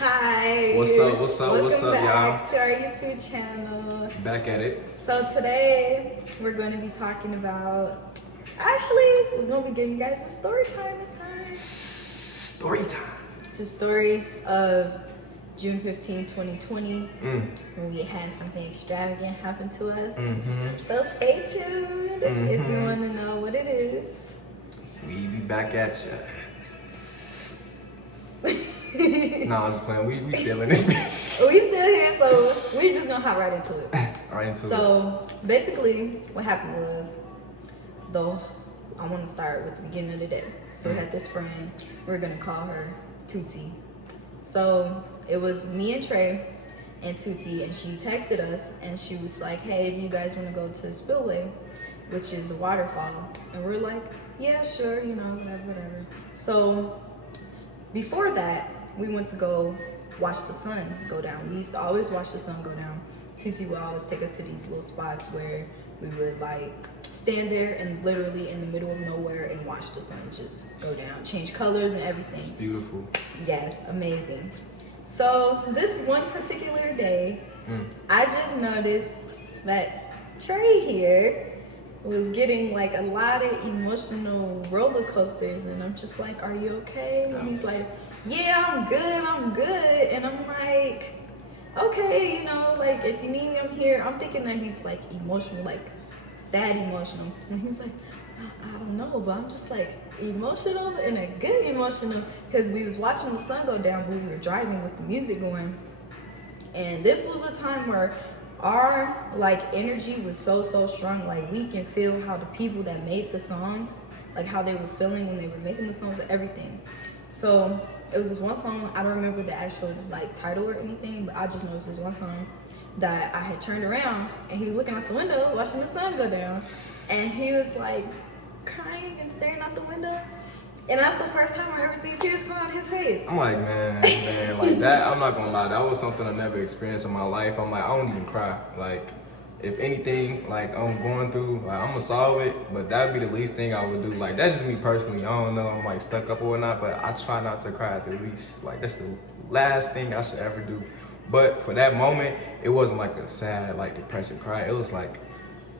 Hi. What's up, Welcome y'all? back to our YouTube channel. Back at it. So today we're going to be talking about. Actually, we're going to be giving you guys a story time this time. Story time. It's a story of June 15, 2020, when we had something extravagant happen to us. So stay tuned if you want to know what it is. We be back at ya. Nah, I'm just playing. We still in this bitch. We still here, so we just gonna hop right into it. So basically, what happened was, I want to start with the beginning of the day. So we had this friend. We're gonna call her Tootsie. So it was me and Trey and Tootsie, and she texted us, and she was like, "Hey, do you guys want to go to Spillway, which is a waterfall?" And we're like, "Yeah, sure, whatever." So before that, we went to go watch the sun go down. We used to always watch the sun go down. Tootsie would always take us to these little spots where we would like stand there and literally in the middle of nowhere and watch the sun just go down, change colors and everything. Beautiful. Yes, amazing. So this one particular day, I just noticed that Trey here was getting like a lot of emotional roller coasters, and I'm just like, "Are you okay?" And he's like, "Yeah, I'm good. And I'm like, "Okay, like if you need me, I'm here." I'm thinking that he's like emotional, like sad emotional. And he's like, I don't know, but I'm just like emotional and a good emotional, because we was watching the sun go down, but we were driving with the music going. And this was a time where our like energy was so strong. Like we can feel how the people that made the songs, like how they were feeling when they were making the songs and everything. So it was this one song, I don't remember the actual like title or anything, but I just know it's this one song that I had turned around and he was looking out the window watching the sun go down, and he was like crying and staring out the window. And that's the first time I ever seen tears come out his face. I'm like, man, like that, I'm not gonna lie, that was something I never experienced in my life. I'm like, I don't even cry. Like, if anything, like I'm going through, like I'm gonna solve it, but that'd be the least thing I would do. Like, that's just me personally. I don't know, I'm like stuck up or whatnot, but I try not to cry at the least. Like, that's the last thing I should ever do. But for that moment, it wasn't like a sad, like depressive cry. It was like,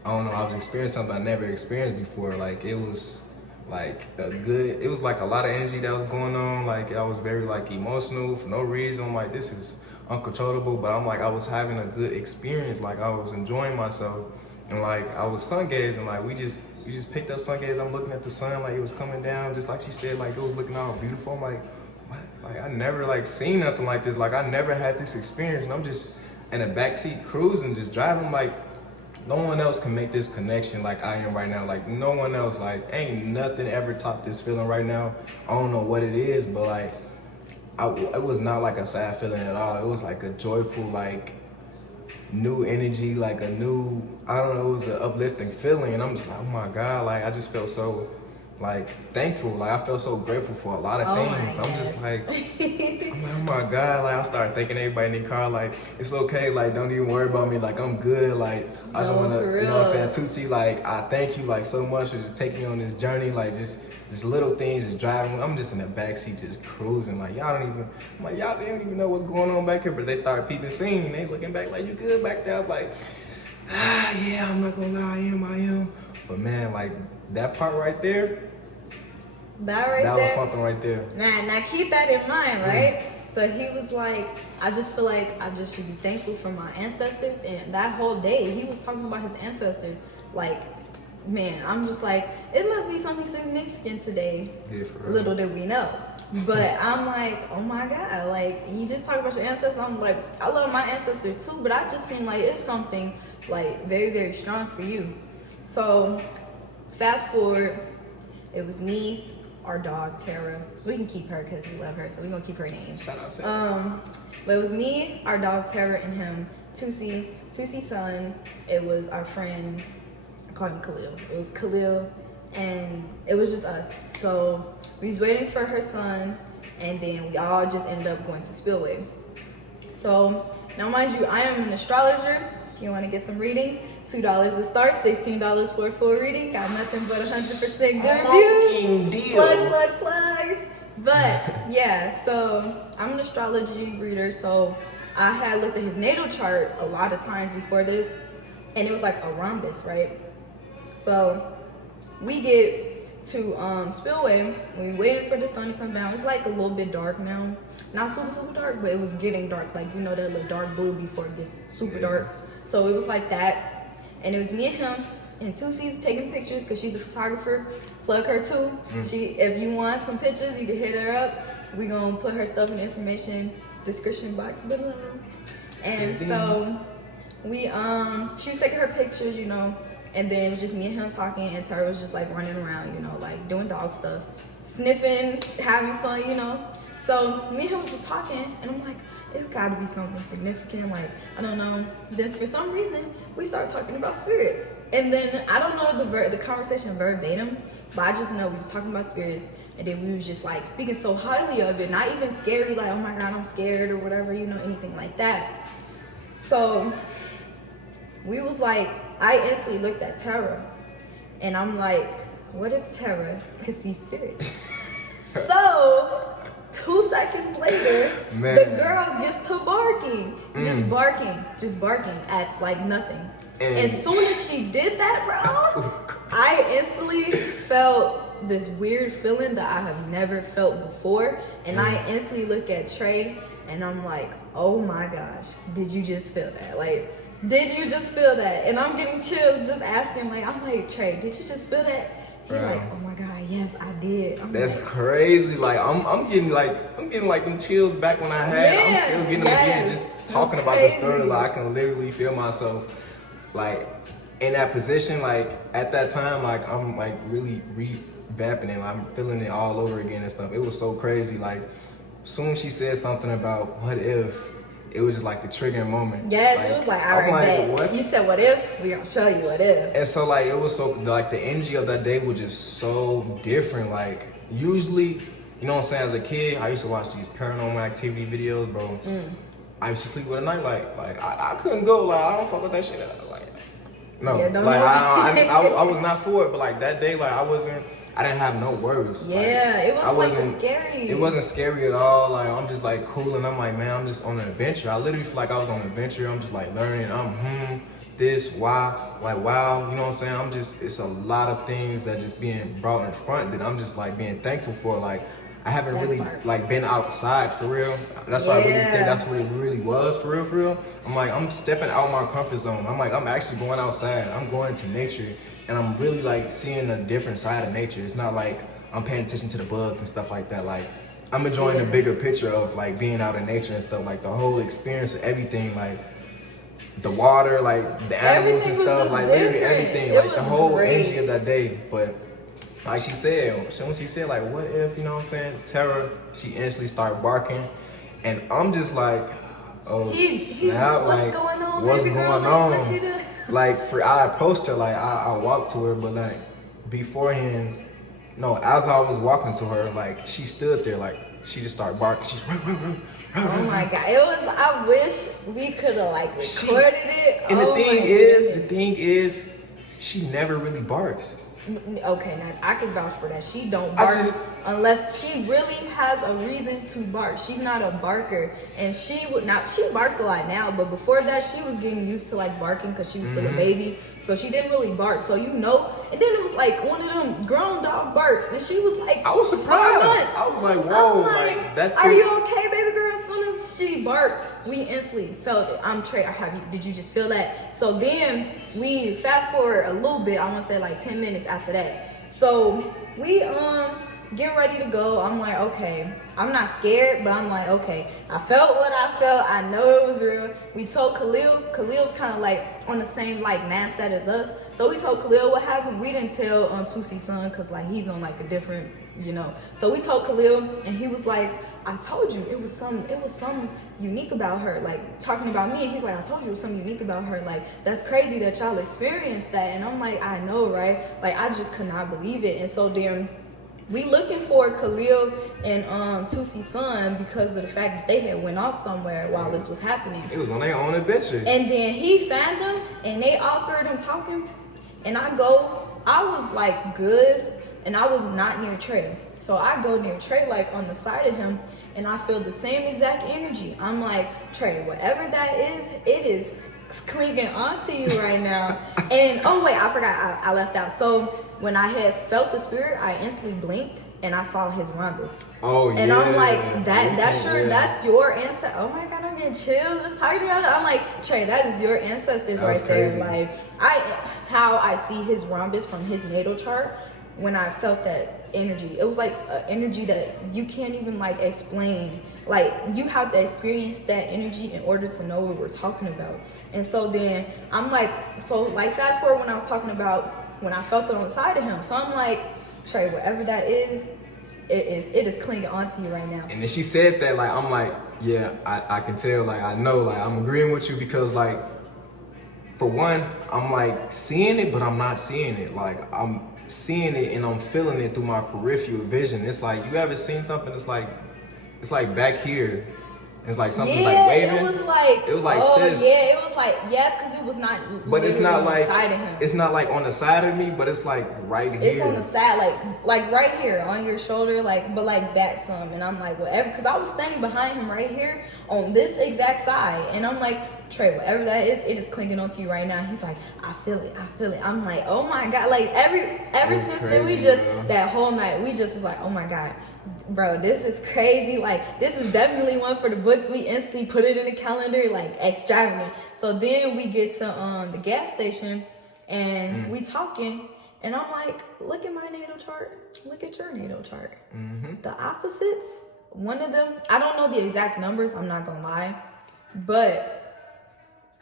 I don't know, I was experiencing something I never experienced before. Like, it was like it was like a lot of energy that was going on. Like, I was very like emotional for no reason. I'm like, this is uncontrollable, but I'm like, I was having a good experience. Like, I was enjoying myself, and like I was sun gazing. Like, we just picked up sun gaze. I'm looking at the sun, like it was coming down, just like she said, like it was looking all beautiful. I'm like, what? Like, I never like seen nothing like this. Like, I never had this experience, and I'm just in the backseat cruising, just driving. Like, no one else can make this connection like I am right now. Like, no one else. Like, ain't nothing ever topped this feeling right now. I don't know what it is, but like, it was not like a sad feeling at all. It was like a joyful, like new energy, like a new, I don't know, it was an uplifting feeling. And I'm just like, oh my God, like I just felt so like thankful. Like, I felt so grateful for a lot of things. I'm just like, oh my God, like I started thinking everybody in the car, like, it's okay, like don't even worry about me, like I'm good. Like, I just wanna, you know what I'm saying, Tootsie, like I thank you like so much for just taking me on this journey, like just little things, just driving. I'm just in the backseat just cruising, like y'all don't even know what's going on back here, but they started peeping scene, they looking back like, you good back there? I'm like, yeah, I'm not gonna lie, I am. But man, like that part right there, that was something right there. Now keep that in mind, right? So he was like, I just feel like I just should be thankful for my ancestors. And that whole day, he was talking about his ancestors. Like, man, I'm just like, it must be something significant today. Yeah, for real. Little did we know. But I'm like, oh my God, like, you just talk about your ancestors. I'm like, I love my ancestor too, but I just seem like it's something like very, very strong for you. So fast forward, it was me, our dog Tara. We can keep her because we love her, so we're gonna keep her name. Shout out to her. But it was me, our dog Tara, and him, Toosie's son. It was our friend, I call him Khalil. It was Khalil, and it was just us. So we was waiting for her son, and then we all just ended up going to Spillway. So now, mind you, I am an astrologer. If you want to get some readings, $2 to start, $16 for a full reading. Got nothing but 100% good reviews. Deal. Plug. But yeah, so I'm an astrology reader, so I had looked at his natal chart a lot of times before this, and it was like a rhombus, right? So we get to Spillway, we waiting for the sun to come down. It's like a little bit dark now. Not super, super dark, but it was getting dark. Like, you know, that little dark blue before it gets super dark. So it was like that. And it was me and him and 2C's taking pictures because she's a photographer. Plug her too. If you want some pictures, you can hit her up. We gonna put her stuff in the information description box below. And so we she was taking her pictures, you know, and then it was just me and him talking, and Tara was just like running around, you know, like doing dog stuff, sniffing, having fun, you know. So me and him was just talking, and I'm like, it's gotta be something significant, like, I don't know. Then for some reason, we started talking about spirits. And then I don't know the conversation verbatim, but I just know we was talking about spirits, and then we was just like speaking so highly of it, not even scary, like, oh my God, I'm scared or whatever, you know, anything like that. So we was like, I instantly looked at Tara, and I'm like, what if Tara could see spirits? So 2 seconds later, the girl gets to barking, just barking at like nothing. And as soon as she did that, bro, I instantly felt this weird feeling that I have never felt before. And I instantly look at Trey, and I'm like, oh my gosh, did you just feel that? Like, did you just feel that? And I'm getting chills just asking, like, I'm like, Trey, did you just feel that? He's like, oh my God, yes, I did. That's like, crazy. Like, I'm getting like them chills back when I had. I'm still getting them again, just talking about the story. Like, I can literally feel myself, like, in that position. Like, at that time, like, I'm like really revamping it. Like, I'm feeling it all over again and stuff. It was so crazy. Like, soon she said something about what if. It was just like the triggering moment. Yes, like, it was like, all right, what? You said what if? We're gonna show you what if. And so like, it was so, like the energy of that day was just so different. Like usually, you know what I'm saying, as a kid, I used to watch these paranormal activity videos, bro. I used to sleep with a night like I couldn't go, like I don't fuck with that shit. Like, no, yeah, like I was not for it, but like that day, like I didn't have no worries. Yeah, like, it wasn't scary. It wasn't scary at all. Like, I'm just like cool, and I'm like, man, I'm just on an adventure. I literally feel like I was on an adventure. I'm just like learning. This, why, like, wow, you know what I'm saying? It's a lot of things that just being brought in front that I'm just like being thankful for. Like, I haven't really like been outside for real. That's why I really think that's what it really was for real, for real. I'm like, I'm stepping out my comfort zone. I'm like, I'm actually going outside. I'm going to nature. And I'm really like seeing a different side of nature. It's not like I'm paying attention to the bugs and stuff like that. Like I'm enjoying the bigger picture of like being out in nature and stuff, like the whole experience of everything, like the water, like the animals and stuff, like literally everything, like the whole energy of that day. But like she said, when she said like, what if, you know what I'm saying, Tara, she instantly started barking. And I'm just like, oh snap, like what's going on? Like I approached her, like I walked to her, but like beforehand, no, as I was walking to her, like she stood there, like she just started barking. She's oh my God, it was. I wish we could have like recorded it. And the thing is, she never really barks. Okay, now I can vouch for that. She don't bark unless she really has a reason to bark. She's not a barker, and she barks a lot now, but before that she was getting used to like barking because she was still a baby, so she didn't really bark. So you know, and then it was like one of them grown dog barks, and she was like, I was surprised. I was like, whoa, like that. Are you okay, baby girl? As soon as she barked, we instantly felt it. I'm Trey. Did you just feel that? So then we fast forward a little bit. I want to say like 10 minutes after that. So we get ready to go. I'm like, okay, I'm not scared, but I'm like, okay, I felt what I felt. I know it was real. We told Khalil. Khalil's kind of like on the same like mindset as us. So we told Khalil what happened. We didn't tell 2C's son because like he's on like a different, you know. So we told Khalil, and he was like, I told you it was some unique about her, like talking about me. And he's like, I told you it was something unique about her. Like, that's crazy that y'all experienced that. And I'm like, I know, right? Like, I just could not believe it. And so then we looking for Khalil and 2C's son because of the fact that they had went off somewhere while this was happening. It was on their own adventure. And then he found them, and they all three of them talking. And I was like good, and I was not near Trey. So I go near Trey, like on the side of him, and I feel the same exact energy. I'm like, Trey, whatever that is, it is clinging onto you right now. And oh wait, I forgot, I left out. So when I had felt the spirit, I instantly blinked and I saw his rhombus. Oh yeah. And I'm like, that's your ancestor. Oh my God, I'm getting chills just talking about it. I'm like, Trey, that is your ancestors right there. Like how I see his rhombus from his natal chart. When I felt that energy, it was like an energy that you can't even like explain. Like you have to experience that energy in order to know what we're talking about. And so then I'm like, so like fast forward when I was talking about when I felt it on the side of him. So I'm like, Trey, whatever that is, it is clinging onto you right now. And then she said that, like, I'm like, yeah, I can tell, like, I know, like, I'm agreeing with you because, like, for one, I'm like seeing it, but I'm not seeing it. Like, I'm seeing it and I'm feeling it through my peripheral vision. It's like, you ever seen something that's like, it's like back here. It's like something's like waving. It was like this. Yeah, it was like, yes, because it was not. But it's not like side of him. It's not like on the side of me, but it's like right here. It's on the side, like right here on your shoulder, like but like back some. And I'm like, whatever, because I was standing behind him right here on this exact side, and I'm like, Trey, whatever that is, it is clinging onto you right now. He's like, I feel it. I'm like, oh my God, like ever since then we just that whole night we just was like, oh my God, bro, this is crazy. Like this is definitely one for the books. We instantly put it in the calendar, like extravagant. So then we get to the gas station and we talking, and I'm like, look at my natal chart, look at your natal chart. The opposites, one of them, I don't know the exact numbers, I'm not gonna lie, but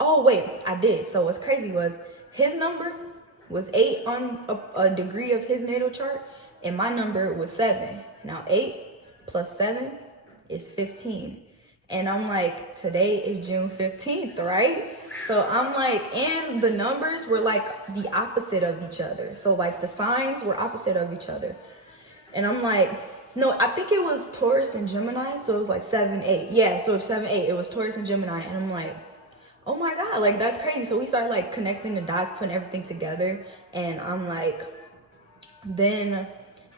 oh wait, I did. So what's crazy was his number was 8 on a degree of his natal chart, and my number was 7. Now 8 plus 7 is 15. And I'm like, today is June 15th, right? So I'm like, and the numbers were like the opposite of each other. So like the signs were opposite of each other. And I'm like, no, I think it was Taurus and Gemini. So it was like 7, 8. Yeah, so it was 7, 8. It was Taurus and Gemini. And I'm like, oh my God, like that's crazy. So we started like connecting the dots, putting everything together. And I'm like, then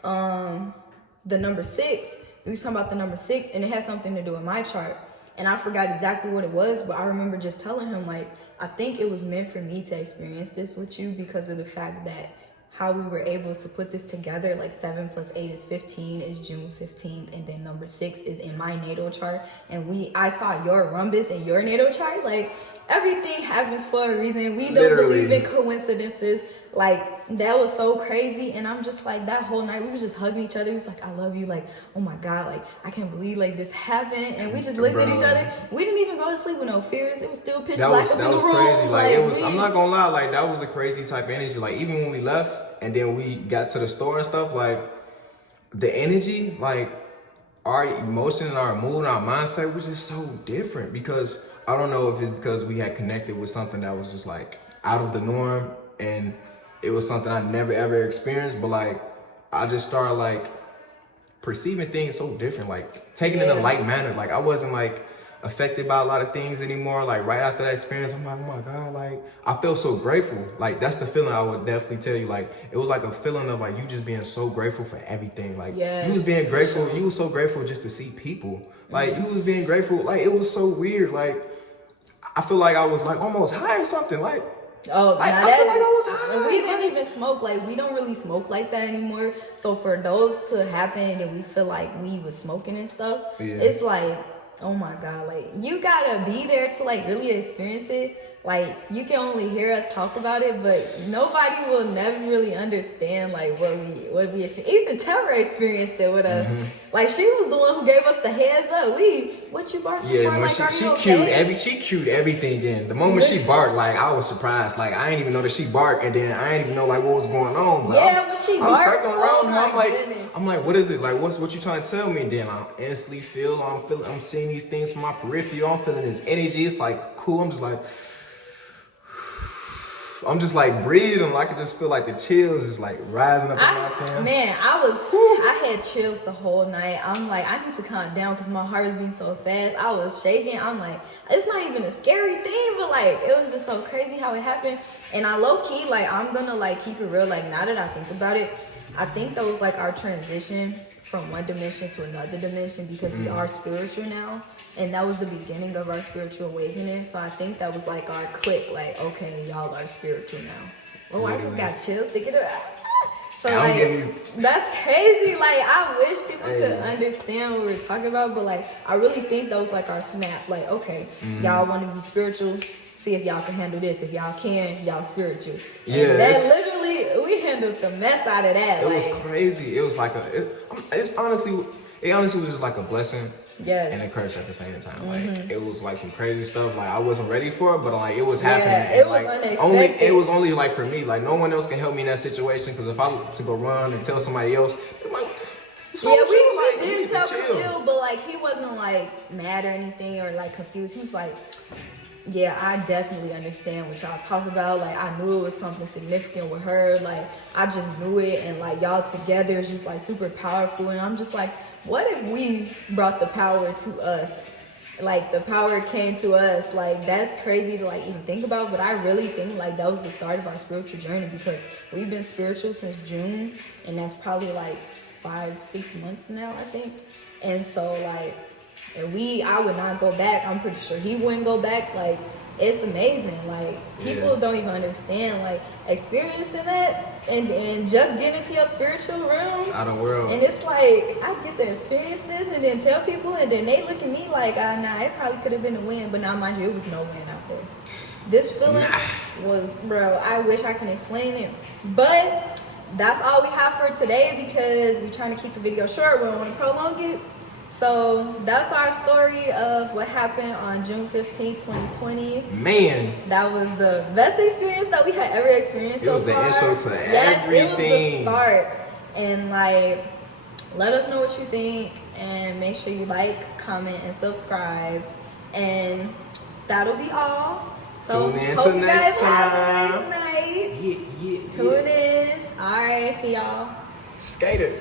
the number 6, we was talking about the number 6, and it had something to do with my chart. And I forgot exactly what it was, but I remember just telling him, like, I think it was meant for me to experience this with you because of the fact that how we were able to put this together, like 7 plus 8 is 15, is June 15th, and then number 6 is in my natal chart. And I saw your rhombus in your natal chart. Like, everything happens for a reason. We don't believe in coincidences. Like, that was so crazy. And I'm just like, that whole night we was just hugging each other. We was like, I love you. Like, oh my God, like I can't believe like this happened. And we just looked at each other. We didn't even go to sleep with no fears. It was still pitch black up in the room. That was crazy. Like it was, I'm not gonna lie, like that was a crazy type of energy. Like even when we left and then we got to the store and stuff, like the energy, like our emotion and our mood and our mindset was just so different. Because I don't know if it's because we had connected with something that was just like out of the norm, and it was something I never ever experienced, but like I just started like perceiving things so different, like taking it in a light manner. Like I wasn't like affected by a lot of things anymore. Like right after that experience, I'm like, oh my God, like I feel so grateful. Like that's the feeling I would definitely tell you. Like it was like a feeling of like you just being so grateful for everything. Like you was being grateful. Sure. You was so grateful just to see people. Like you was being grateful. Like it was so weird. Like I feel like I was like almost high or something. Like oh, I feel like I was high. We didn't even smoke. Like we don't really smoke like that anymore. So for those to happen and we feel like we was smoking and stuff, it's like, oh my God, like you gotta be there to like really experience it. Like you can only hear us talk about it, but nobody will never really understand like what we experienced. Even Tara experienced it with us. Like she was the one who gave us the heads up. What you barking for? When like, she cued everything in. The moment she barked, like I was surprised. Like I didn't even know that she barked, and then I didn't even know like what was going on. But when she barked, I'm circling around her. I'm like, what is it? Like what you trying to tell me? And then I instantly I'm seeing these things from my peripheral. I'm feeling this energy. It's like cool. I'm just like breathing. I could just feel like the chills just like rising up in my skin. Man, I had chills the whole night. I'm like, I need to calm down because my heart is beating so fast. I was shaking. I'm like, it's not even a scary thing, but like, it was just so crazy how it happened. And I low key, like, I'm gonna like keep it real. Like now that I think about it, I think that was like our transition from one dimension to another dimension, because we are spiritual now, and that was the beginning of our spiritual awakening. So I think that was like our click, like, okay, y'all are spiritual now. Oh, I just got chills thinking of that. So like, that's crazy. Like, I wish people could understand what we were talking about, but like, I really think that was like our snap. Like, okay, y'all want to be spiritual. See if y'all can handle this. If y'all can, y'all spiritual. Yeah, and that literally, we handled the mess out of that. It was crazy. It was like it honestly was just like a blessing. Yes. And a curse at the same time. Like, it was like some crazy stuff. Like, I wasn't ready for it, but like, it was happening. Yeah, it was like, unexpected. It was only like for me. Like, no one else can help me in that situation, because if I was to go run and tell somebody else, they're like, we did tell Khalil, but like, he wasn't like mad or anything or like confused. He was like, yeah, I definitely understand what y'all talk about. Like, I knew it was something significant with her. Like, I just knew it, and like, y'all together is just like super powerful. And I'm just like, what if we brought the power to us? Like, the power came to us. Like, that's crazy to like even think about, but I really think like that was the start of our spiritual journey, because we've been spiritual since June, and that's probably like 5-6 months now, I think. And so like, and I would not go back. I'm pretty sure he wouldn't go back. Like, it's amazing. Like, people don't even understand, like, experiencing that and just getting into your spiritual realm. It's out of world. And it's like, I get to experience this and then tell people, and then they look at me like, nah, it probably could have been a win. But now, mind you, it was no win out there. This feeling was, bro, I wish I can explain it. But that's all we have for today, because we're trying to keep the video short. We don't want to prolong it. So that's our story of what happened on June 15, 2020. Man, that was the best experience that we had ever experienced so far. It was the intro to everything. Yes, it was the start. And like, let us know what you think, and make sure you like, comment, and subscribe. And that'll be all. So tune in hope to you next guys have time. a nice night. Tune in. All right, see y'all. Skater.